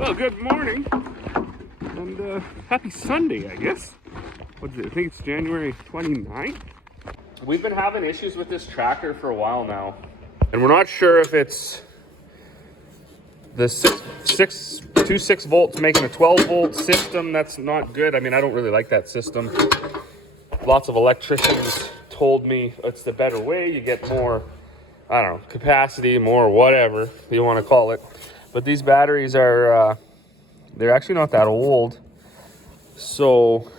Well, good morning, and happy Sunday, I guess. What is it? I think it's January 29th. We've been having issues with this tractor for a while now, and we're not sure if it's the 6 volts making a 12 volt system. That's not good. I mean, I don't really like that system. Lots of electricians told me it's the better way. You get more, I don't know, capacity, more whatever you want to call it. But these batteries are, they're actually not that old. So,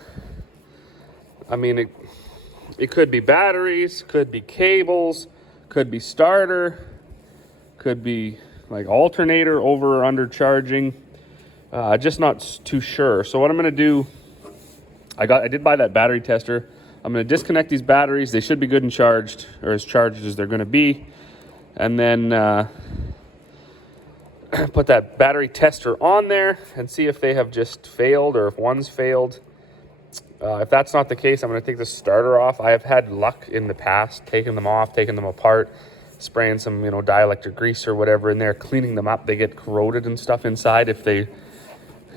I mean, it could be batteries, could be cables, could be starter, could be like alternator over or under charging. Just not too sure. So what I'm gonna do, I did buy that battery tester. I'm gonna disconnect these batteries. They should be good and charged, or as charged as they're gonna be. And then put that battery tester on there and see if they have just failed or if one's failed. If that's not the case, I'm going to take the starter off. I have had luck in the past, taking them off, taking them apart, spraying some, dielectric grease or whatever in there, cleaning them up. They get corroded and stuff inside if they,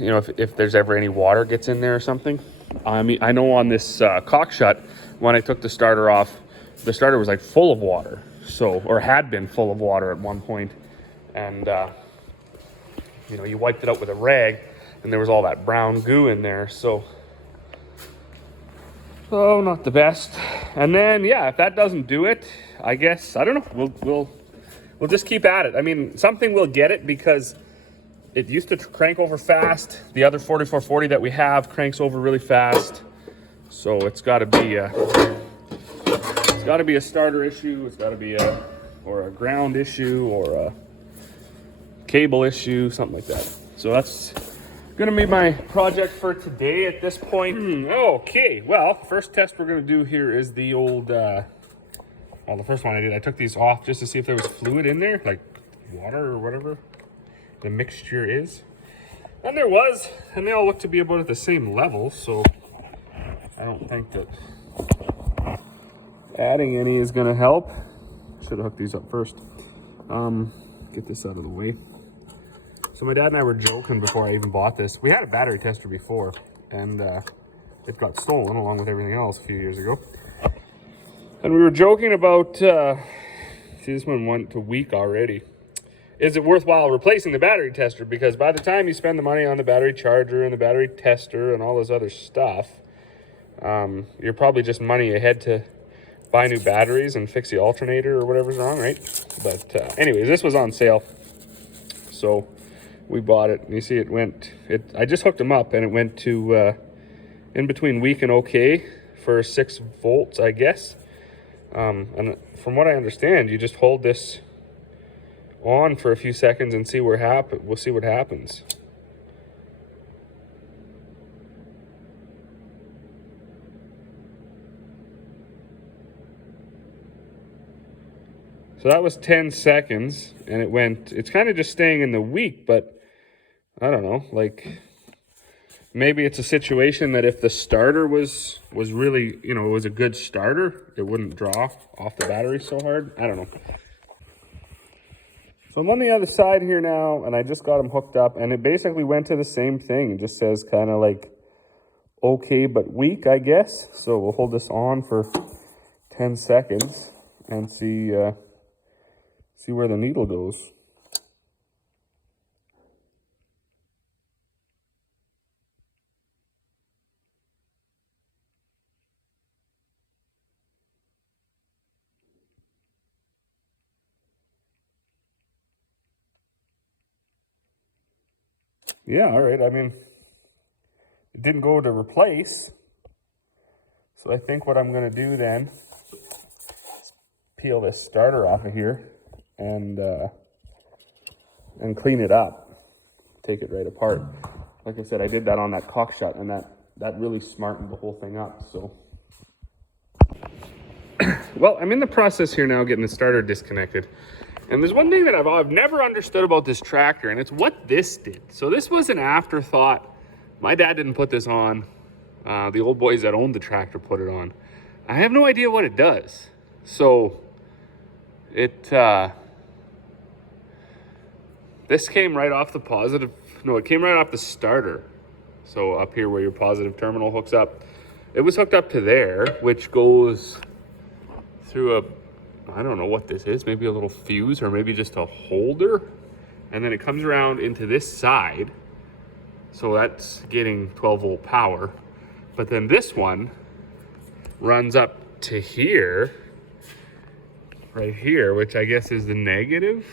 if there's ever any water gets in there or something. I mean, I know on this cock shut, when I took the starter off, the starter was like full of water. So, or had been full of water at one point. And, you wiped it out with a rag and there was all that brown goo in there. So not the best. And then, yeah, if that doesn't do it, I guess, I don't know, we'll just keep at it. I mean, something will get it because it used to crank over fast. The other 4440 that we have cranks over really fast. So it's got to be a starter issue. It's got to be a ground issue or a cable issue, something like that. So that's gonna be my project for today at this point. Okay, well, the first test we're gonna do here is the old, the first one I took these off just to see if there was fluid in there, like water or whatever the mixture is. And there was, and they all look to be about at the same level, so I don't think that adding any is gonna help. Should have hooked these up first. Get this out of the way. So my dad and I were joking before I even bought this. We had a battery tester before, and it got stolen along with everything else a few years ago. And we were joking about, see, this one went to week already. Is it worthwhile replacing the battery tester? Because by the time you spend the money on the battery charger and the battery tester and all this other stuff, you're probably just money ahead to buy new batteries and fix the alternator or whatever's wrong, right? But anyways, this was on sale. So we bought it, and you see I just hooked them up, and it went to in between weak and okay for 6 volts, I guess. And from what I understand, you just hold this on for a few seconds and see we'll see what happens. So that was 10 seconds, and it's kind of just staying in the weak, but I don't know, like maybe it's a situation that if the starter was really, it was a good starter, it wouldn't draw off the battery so hard. I don't know. So I'm on the other side here now, and I just got them hooked up, and it basically went to the same thing. It just says kind of like okay but weak, I guess. So we'll hold this on for 10 seconds and see where the needle goes. Yeah, all right. I mean, it didn't go to replace. So I think what I'm going to do then is peel this starter off of here and clean it up. Take it right apart. Like I said, I did that on that cock shut, and that really smartened the whole thing up. So, well, I'm in the process here now getting the starter disconnected. And there's one thing that I've never understood about this tractor, and it's what this did. So this was an afterthought. My dad didn't put this on. The old boys that owned the tractor put it on. I have no idea what it does. So it This came right off the positive, no, it came right off the starter. So up here where your positive terminal hooks up, it was hooked up to there, which goes through a, I don't know what this is, maybe a little fuse or maybe just a holder. And then it comes around into this side. So that's getting 12 volt power. But then this one runs up to here, right here, which I guess is the negative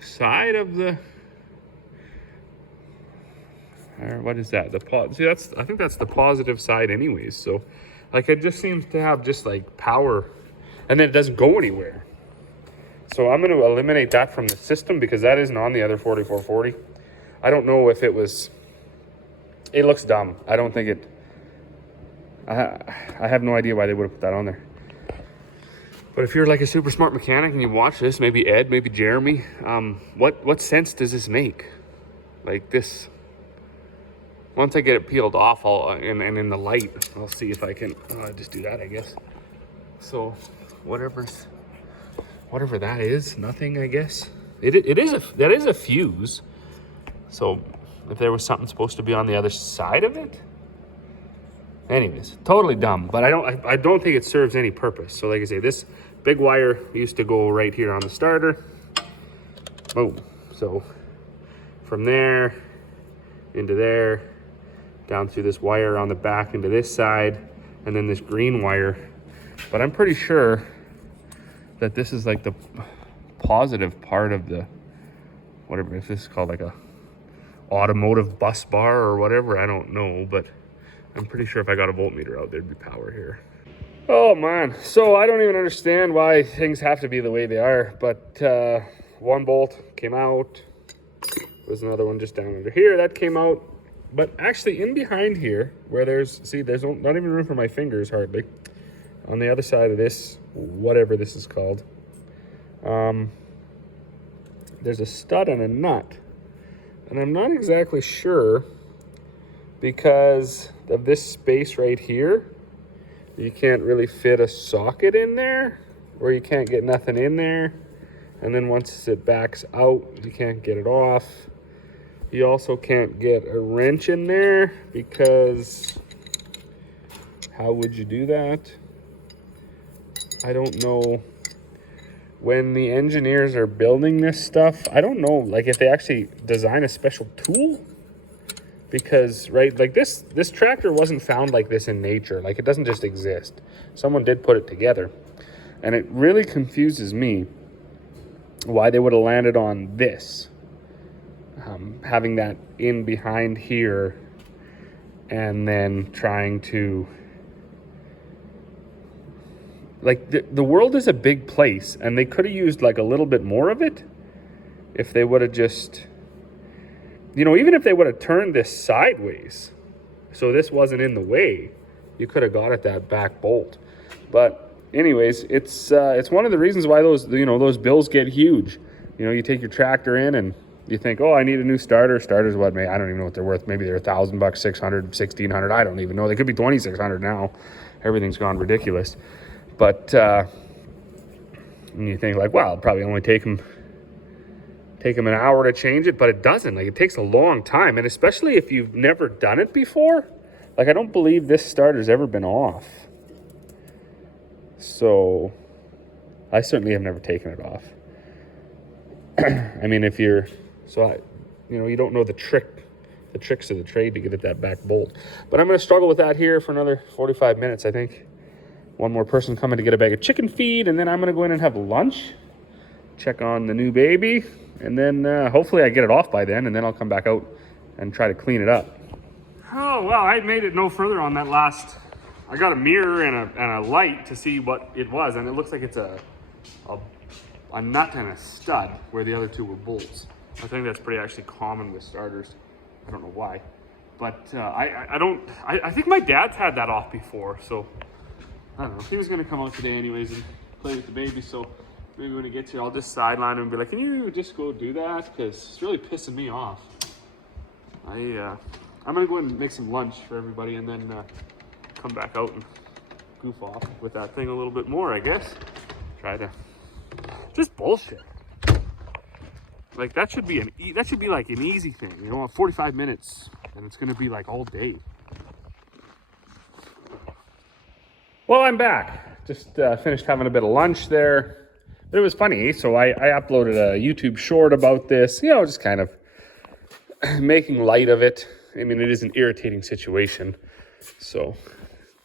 side of the, or what is that? See, that's, I think that's the positive side anyways. So like it just seems to have just like power, and then it doesn't go anywhere. So I'm going to eliminate that from the system because that isn't on the other 4440. I don't know if it was, it looks dumb. I don't think it, I have no idea why they would have put that on there. But if you're like a super smart mechanic and you watch this, maybe Ed, maybe Jeremy, what sense does this make? Like this, once I get it peeled off, and in the light, I'll see if I can just do that, I guess. So whatever that is, nothing, I guess. That is a fuse. So if there was something supposed to be on the other side of it, anyways, totally dumb, but I don't think it serves any purpose. So like I say, this big wire used to go right here on the starter. Boom. So from there into there, down through this wire on the back into this side, and then this green wire. But I'm pretty sure that this is like the positive part of the, whatever, if this is called like a automotive bus bar or whatever, I don't know, but I'm pretty sure if I got a voltmeter out, there'd be power here. Oh man, so I don't even understand why things have to be the way they are, but one bolt came out. There's another one just down under here that came out. But actually in behind here, where there's not even room for my fingers hardly, on the other side of this, whatever this is called, there's a stud and a nut. And I'm not exactly sure, because of this space right here, you can't really fit a socket in there, or you can't get nothing in there. And then once it backs out, you can't get it off. You also can't get a wrench in there, because how would you do that? I don't know. When the engineers are building this stuff, I don't know, like if they actually design a special tool, because right, like this tractor wasn't found like this in nature. Like it doesn't just exist. Someone did put it together, and it really confuses me why they would have landed on this, having that in behind here, and then trying to, like the world is a big place, and they could have used like a little bit more of it if they would have just, you know, even if they would have turned this sideways so this wasn't in the way, you could have got at that back bolt. But anyways, it's one of the reasons why those, you know, those bills get huge. You know, you take your tractor in and you think, oh, I need a new starter. Starters, what, I don't even know what they're worth. Maybe they're $1,000, $600, $1,600. I don't even know. They could be $2,600 now. Everything's gone ridiculous. But and you think like, wow, it'll probably only take them an hour to change it, but it doesn't. Like it takes a long time, and especially if you've never done it before. Like I don't believe this starter's ever been off. So I certainly have never taken it off. I mean, if you're, you know, you don't know the tricks of the trade to get at that back bolt. But I'm going to struggle with that here for another 45 minutes, I think. One more person coming to get a bag of chicken feed, and then I'm going to go in and have lunch, check on the new baby, and then hopefully I get it off by then, and then I'll come back out and try to clean it up. Oh, well, I made it no further on that last. I got a mirror and a light to see what it was, and it looks like it's a nut and a stud where the other two were bolts. I think that's pretty actually common with starters. I don't know why, but I think my dad's had that off before, so I don't know. He was gonna come out today anyways and play with the baby, so maybe when he gets here, I'll just sideline him and be like, can you just go do that? Because it's really pissing me off. I'm gonna go and make some lunch for everybody, and then come back out and goof off with that thing a little bit more, I guess. Try to just bullshit. Like that should be like an easy thing, you know, 45 minutes, and it's gonna be like all day. Well, I'm back. Just finished having a bit of lunch there. But it was funny. So I uploaded a YouTube short about this, you know, just kind of making light of it. I mean, it is an irritating situation. So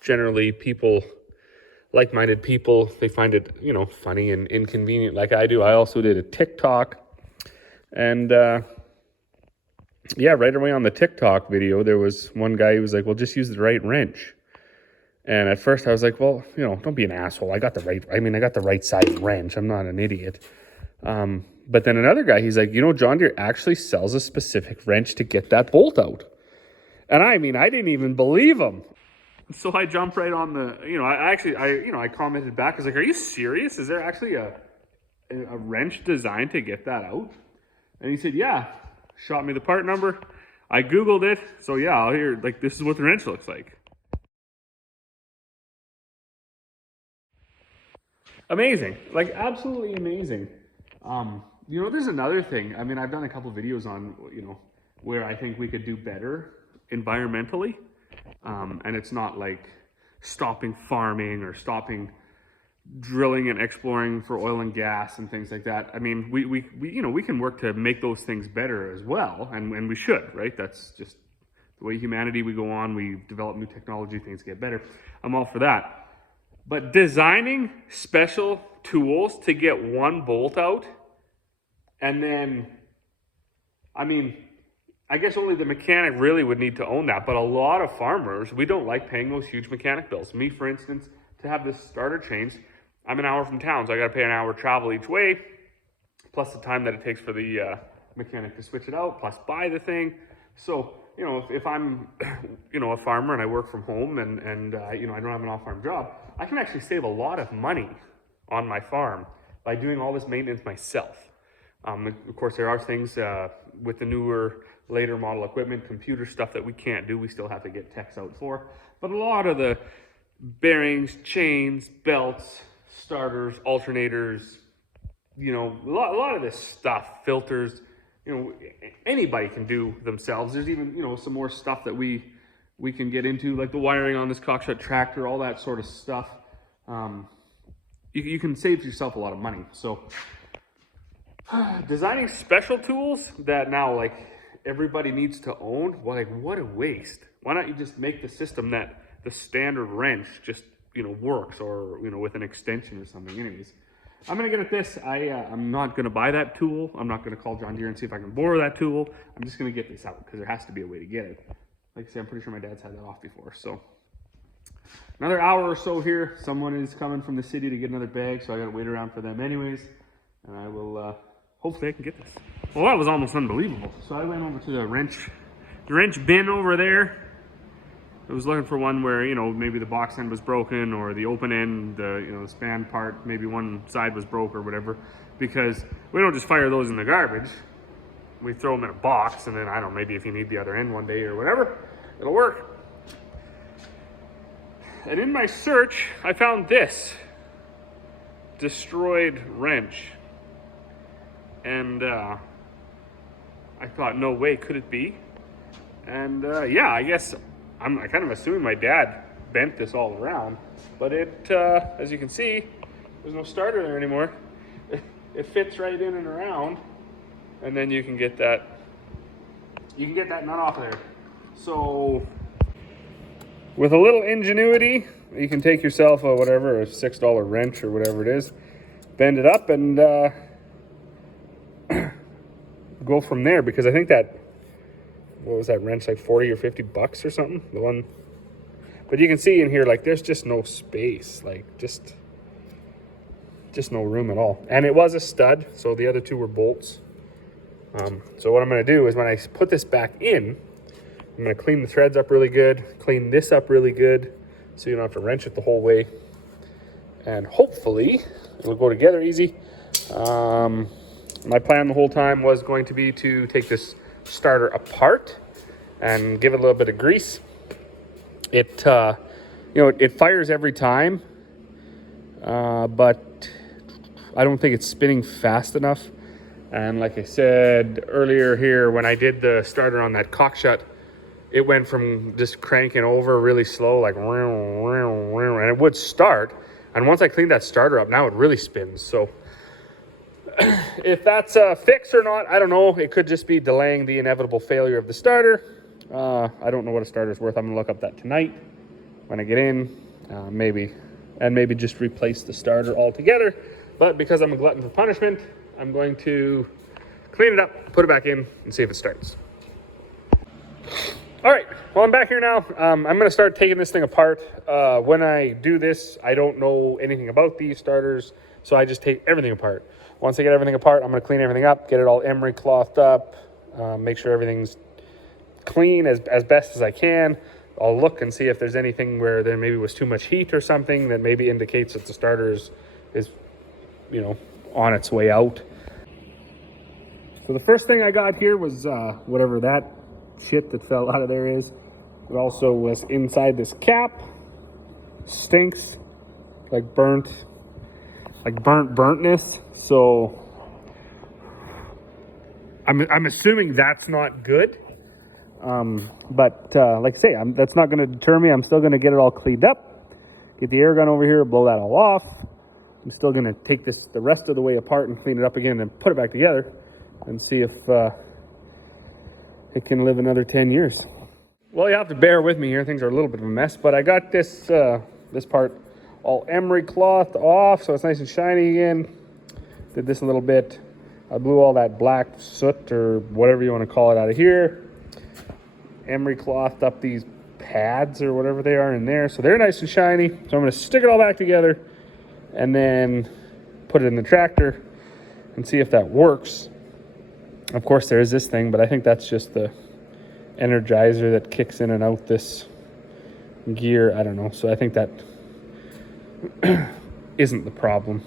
generally people, like-minded people, they find it, you know, funny and inconvenient like I do. I also did a TikTok. And yeah, right away on the TikTok video, there was one guy who was like, well, just use the right wrench. And at first I was like, well, you know, don't be an asshole. I got the right size wrench. I'm not an idiot. But then another guy, he's like, you know, John Deere actually sells a specific wrench to get that bolt out. And I mean, I didn't even believe him. So I jumped right on the, you know, I commented back. I was like, are you serious? Is there actually a wrench designed to get that out? And he said, yeah. Shot me the part number. I Googled it. So yeah, I'll hear, like, this is what the wrench looks like. Amazing, like absolutely amazing. You know, there's another thing. I mean, I've done a couple videos on, you know, where I think we could do better environmentally. And it's not like stopping farming or stopping drilling and exploring for oil and gas and things like that. I mean, we you know, we can work to make those things better as well, and we should, right? That's just the way humanity, we go on, we develop new technology, things get better. I'm all for that. But designing special tools to get one bolt out, and then, I mean, I guess only the mechanic really would need to own that, but a lot of farmers, we don't like paying those huge mechanic bills. Me, for instance, to have this starter changed, I'm an hour from town, so I gotta pay an hour travel each way, plus the time that it takes for the mechanic to switch it out, plus buy the thing. So, you know, if I'm, you know, a farmer and I work from home and you know, I don't have an off-farm job, I can actually save a lot of money on my farm by doing all this maintenance myself. Of course, there are things with the newer, later model equipment, computer stuff that we can't do. We still have to get techs out for. But a lot of the bearings, chains, belts, starters, alternators, you know, a lot of this stuff, filters, you know, anybody can do themselves. There's even, you know, some more stuff that we can get into, like the wiring on this cockshut tractor, all that sort of stuff. You can save yourself a lot of money. So designing special tools that now, like, everybody needs to own, well, like, what a waste. Why not you just make the system that the standard wrench just, you know, works, or, you know, with an extension or something. Anyways, I'm gonna get at this. I'm not gonna buy that tool. I'm not gonna call John Deere and see if I can borrow that tool. I'm just gonna get this out because there has to be a way to get it. Like I said, I'm pretty sure my dad's had that off before. So another hour or so here. Someone is coming from the city to get another bag, so I gotta wait around for them anyways. And I will, hopefully I can get this. Well, that was almost unbelievable. So I went over to the wrench bin over there. I was looking for one where, you know, maybe the box end was broken, or the open end, you know, the span part, maybe one side was broke or whatever, because we don't just fire those in the garbage. We throw them in a box, and then, I don't know, maybe if you need the other end one day or whatever, it'll work. And in my search, I found this destroyed wrench. And I thought, no way, could it be? And yeah, I guess I'm kind of assuming my dad bent this all around, but it, as you can see, there's no starter there anymore. It fits right in and around, and then you can get that nut off of there. So with a little ingenuity, you can take yourself a whatever, a $6 wrench or whatever it is, bend it up, and go from there, because I think that, what was that wrench, like 40 or 50 bucks or something, the one. But you can see in here, like, there's just no space, like just no room at all. And it was a stud, so the other two were bolts. So what I'm going to do is, when I put this back in, I'm going to clean the threads up really good, clean this up really good, so you don't have to wrench it the whole way, and hopefully it'll go together easy. My plan the whole time was going to be to take this starter apart and give it a little bit of grease. It you know, it fires every time, but I don't think it's spinning fast enough. And like I said earlier here, when I did the starter on that cock shut, it went from just cranking over really slow, like, and it would start. And once I cleaned that starter up, now it really spins. So if that's a fix or not, I don't know. It could just be delaying the inevitable failure of the starter. I don't know what a starter's worth. I'm gonna look up that tonight when I get in, maybe just replace the starter altogether. But because I'm a glutton for punishment, I'm going to clean it up, put it back in, and see if it starts. All right, well, I'm back here now. I'm gonna start taking this thing apart. When I do this, I don't know anything about these starters, so I just take everything apart. Once I get everything apart, I'm gonna clean everything up, get it all emery clothed up, make sure everything's clean as best as I can. I'll look and see if there's anything where there maybe was too much heat or something that maybe indicates that the starter is you know, on its way out. So the first thing I got here was whatever that shit that fell out of there is. It also was inside this cap. Stinks like burntness. So I'm assuming that's not good. But like I say, that's not going to deter me. I'm still going to get it all cleaned up, get the air gun over here, blow that all off. I'm still going to take this the rest of the way apart and clean it up again and put it back together and see if it can live another 10 years. Well, you have to bear with me here. Things are a little bit of a mess, but I got this this part all emery cloth off, so it's nice and shiny again. Did this a little bit. I blew all that black soot or whatever you want to call it out of here. Emery clothed up these pads or whatever they are in there, so they're nice and shiny. So I'm going to stick it all back together and then put it in the tractor and see if that works. Of course, there is this thing, but I think that's just the energizer that kicks in and out this gear. I don't know. So I think that isn't the problem.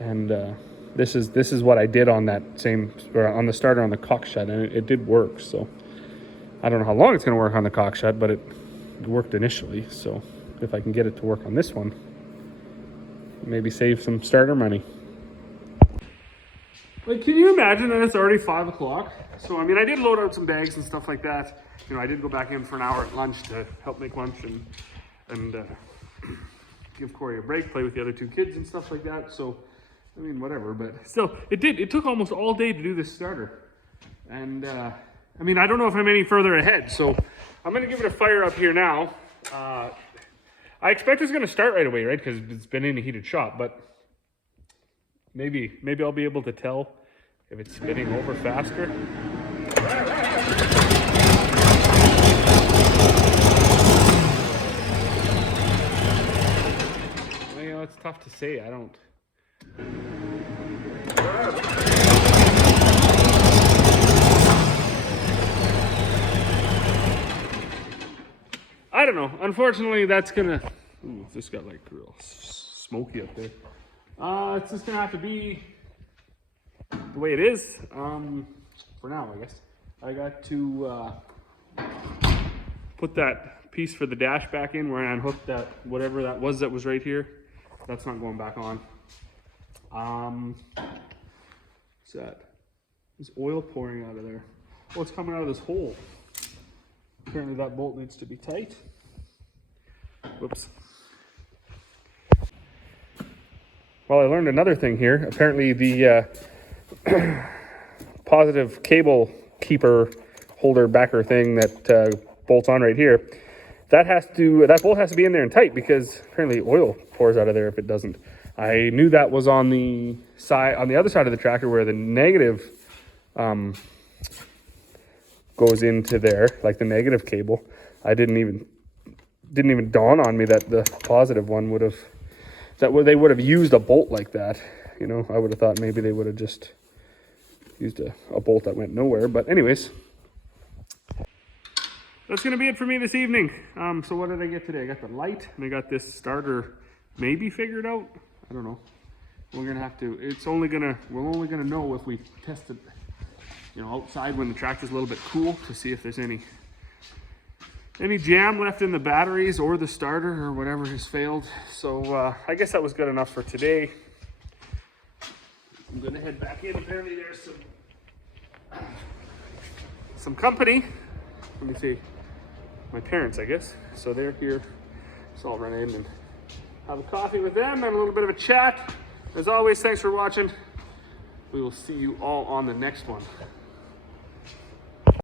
And this is what I did on that on the starter on the cock shut, and it did work. So I don't know how long it's going to work on the cock shut, but it worked initially. So if I can get it to work on this one, maybe save some starter money. Like, can you imagine that it's already 5 o'clock? So, I mean, I did load out some bags and stuff like that. You know, I did go back in for an hour at lunch to help make lunch and give Corey a break, play with the other 2 kids and stuff like that. So, I mean, whatever. But still, it took almost all day to do this starter. And, I mean, I don't know if I'm any further ahead. So, I'm going to give it a fire up here now. I expect it's going to start right away, right? Because it's been in a heated shop, but maybe I'll be able to tell if it's spinning over faster. Well, you know, it's tough to say. I don't know. Unfortunately, that's gonna. Ooh, this got like real smoky up there. It's just gonna have to be the way it is for now, I guess. I got to put that piece for the dash back in where I unhooked that whatever that was right here. That's not going back on. What's that? There's oil pouring out of there. Oh, it's coming out of this hole. Apparently that bolt needs to be tight. Whoops. Well, I learned another thing here. Apparently the positive cable keeper holder backer thing that bolts on right here, that bolt has to be in there and tight because apparently oil pours out of there if it doesn't. I knew that was on the other side of the tractor where the negative goes into there, like the negative cable. I didn't even dawn on me that the positive one they would have used a bolt like that. You know, I would have thought maybe they would have just used a bolt that went nowhere. But anyways, that's gonna be it for me this evening. So what did I get today? I got the light and I got this starter maybe figured out. I don't know. We're gonna have to. We're only gonna know if we test it, you know, outside when the tractor's a little bit cool to see if there's any jam left in the batteries or the starter or whatever has failed. So I guess that was good enough for today. I'm gonna head back in. Apparently there's some company. Let me see. My parents, I guess. So they're here. So I'll run in and have a coffee with them and a little bit of a chat. As always, thanks for watching. We will see you all on the next one.